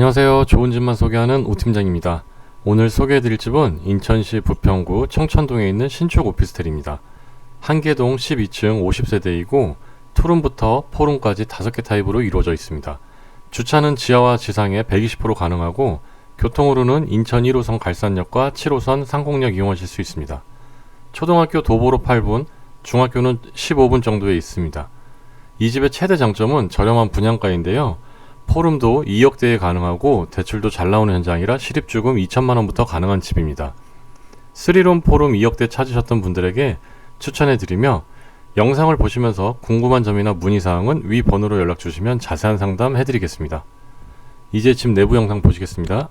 안녕하세요. 좋은 집만 소개하는 오 팀장입니다. 오늘 소개해드릴 집은 인천시 부평구 청천동에 있는 신축 오피스텔입니다. 한계동 12층 50세대이고 투룸부터 포룸까지 5개 타입으로 이루어져 있습니다. 주차는 지하와 지상에 120% 가능하고 교통으로는 인천 1호선 갈산역과 7호선 상공역 이용하실 수 있습니다. 초등학교 도보로 8분, 중학교는 15분 정도에 있습니다. 이 집의 최대 장점은 저렴한 분양가인데요. 포름도 2억대에 가능하고 대출도 잘 나오는 현장이라 실입주금 2천만 원부터 가능한 집입니다. 3룸 포름 2억대 찾으셨던 분들에게 추천해드리며 영상을 보시면서 궁금한 점이나 문의사항은 위 번호로 연락 주시면 자세한 상담 해드리겠습니다. 이제 집 내부 영상 보시겠습니다.